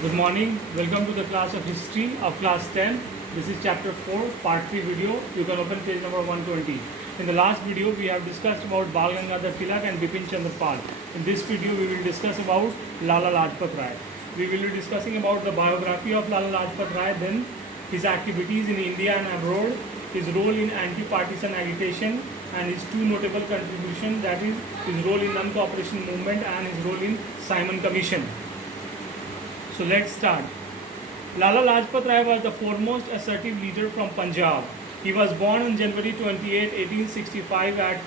Good morning. Welcome to the class of history of class 10. This is chapter 4, part 3 video. You can open page number 120. In the last video, we have discussed about Bal Gangadhar Tilak and Bipin Chandra Pal. In this video, we will discuss about Lala Lajpat Rai. We will be discussing about the biography of Lala Lajpat Rai, then his activities in India and abroad, his role in anti-partisan agitation, and his two notable contributions, that is his role in non-cooperation movement and his role in Simon Commission. So let's start. Lala Lajpat Rai was the foremost assertive leader from Punjab. He was born on January 28, 1865 at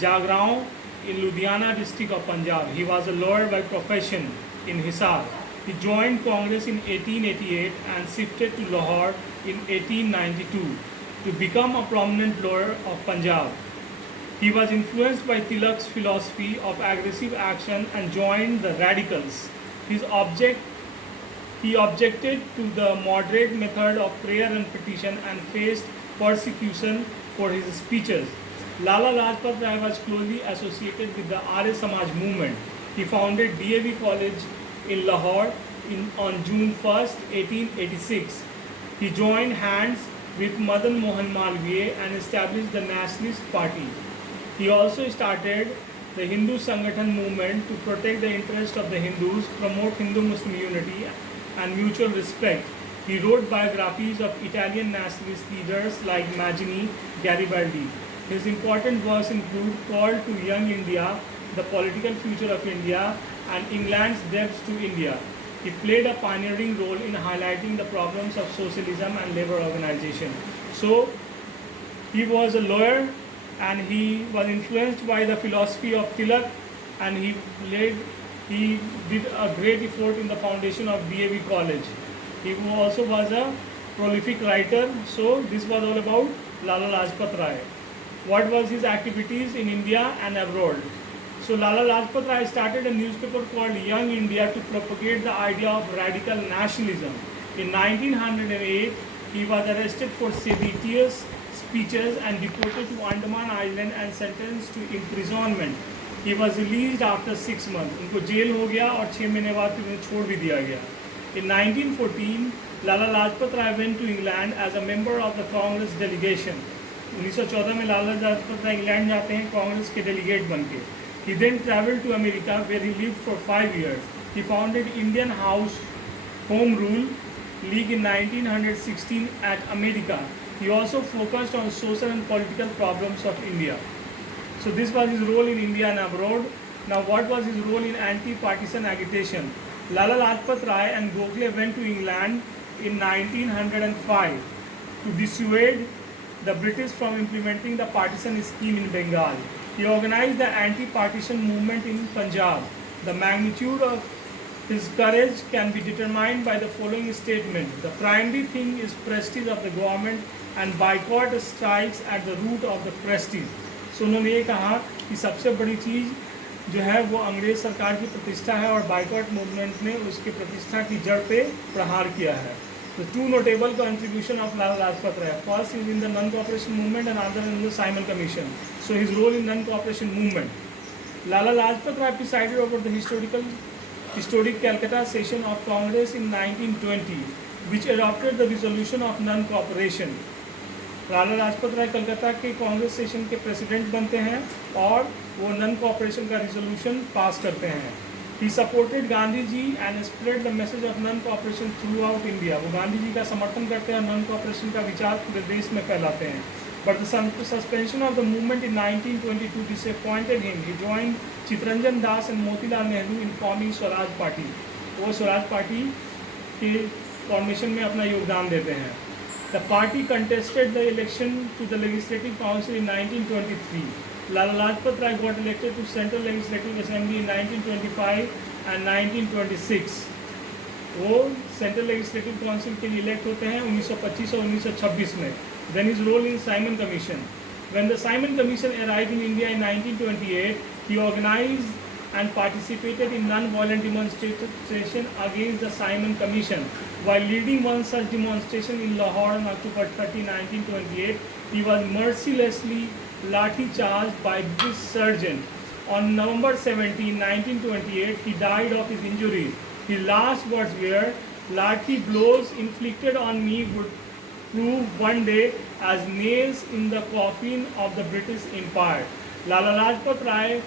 Jagraon in Ludhiana district of Punjab. He was a lawyer by profession in Hisar. He joined Congress in 1888 and shifted to Lahore in 1892 to become a prominent lawyer of Punjab. He was influenced by Tilak's philosophy of aggressive action and joined the radicals. He objected to the moderate method of prayer and petition and faced persecution for his speeches. Lala Lajpat Rai was closely associated with the Arya Samaj movement. He founded DAV College in Lahore on June 1, 1886. He joined hands with Madan Mohan Malviya and established the Nationalist Party. He also started the Hindu Sangathan movement to protect the interests of the Hindus, promote Hindu-Muslim unity and mutual respect. He wrote biographies of Italian nationalist leaders like Mazzini, Garibaldi. His important works include Call to Young India, The Political Future of India, and England's Debts to India. He played a pioneering role in highlighting the problems of socialism and labor organization. So, he was a lawyer and he was influenced by the philosophy of Tilak, and he did a great effort in the foundation of DAV College. He also was a prolific writer. So this was all about Lala Lajpat Rai. What was his activities in India and abroad? So Lala Lajpat Rai started a newspaper called Young India to propagate the idea of radical nationalism. In 1908, he was arrested for seditious speeches and deported to Andaman Island and sentenced to imprisonment. He was released after 6 months. उनको jail हो गया और 6 महीने बाद उन्हें छोड़ भी दिया गया. In 1914, Lala Lajpat Rai went to England as a member of the Congress delegation. 1914 में लाला लाजपत राय इंग्लैंड जाते हैं कांग्रेस के डेलीगेट बन के. He then traveled to America where he lived for 5 years. He founded Indian House Home Rule League in 1916 at America. He also focused on social and political problems of India. So this was his role in India and abroad. Now what was his role in anti-partisan agitation? Lala Lajpat Rai and Gokhale went to England in 1905 to dissuade the British from implementing the partisan scheme in Bengal. He organized the anti-partisan movement in Punjab. The magnitude of his courage can be determined by the following statement. The primary thing is prestige of the government and boycott strikes at the root of the prestige. सो उन्होंने ये कहा कि सबसे बड़ी चीज़ जो है वो अंग्रेज़ सरकार की प्रतिष्ठा है और बाइकॉट मूवमेंट ने उसकी प्रतिष्ठा की जड़ पे प्रहार किया है. The two notable contribution of Lala Lajpat Rai. First is in the non-cooperation movement and other in the Simon Commission. So his role in non-cooperation movement. Lala Lajpat Rai presided over the historic Calcutta session of Congress in 1920, which adopted the resolution of non-cooperation. Lala Lajpat Rai Calcutta के Congress session के president बनते हैं और वो non cooperation का resolution pass करते हैं. He supported Gandhi ji and spread the message of non cooperation throughout India. वो गांधी जी का समर्थन करते हैं और नॉन कोऑपरेशन का विचार पूरे देश में फैलाते हैं. But the suspension of the movement in 1922 disappointed him. He joined Chittaranjan Das and Motilal Nehru in forming Swaraj party. वो स्वराज पार्टी के फॉर्मेशन में अपना योगदान देते हैं. The party contested the election to the Legislative Council in 1923. Lala Lajpat Rai got elected to Central Legislative Assembly in 1925 and 1926. वो Central Legislative Council के लिए elect होते हैं 1925 और 1926 में. Then his role in Simon Commission. When the Simon Commission arrived in India in 1928, he organized and participated in non-violent demonstration against the Simon Commission. While leading one such demonstration in Lahore on October 30, 1928, he was mercilessly lathi charged by British sergeant. On November 17, 1928, he died of his injuries. His last words were, Larky blows inflicted on me would prove one day as nails in the coffin of the British Empire. Lala Lajpat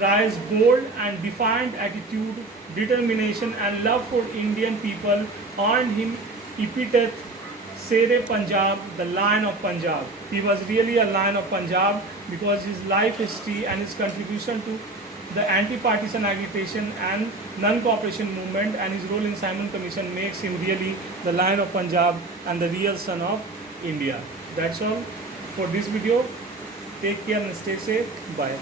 Rai's bold and defiant attitude, determination, and love for Indian people earned him epithet Sere Punjab, the Lion of Punjab. He was really a Lion of Punjab because his life history and his contribution to the anti-partisan agitation and non-cooperation movement and his role in Simon Commission makes him really the Lion of Punjab and the real son of India. That's all for this video. Take care and stay safe. Bye.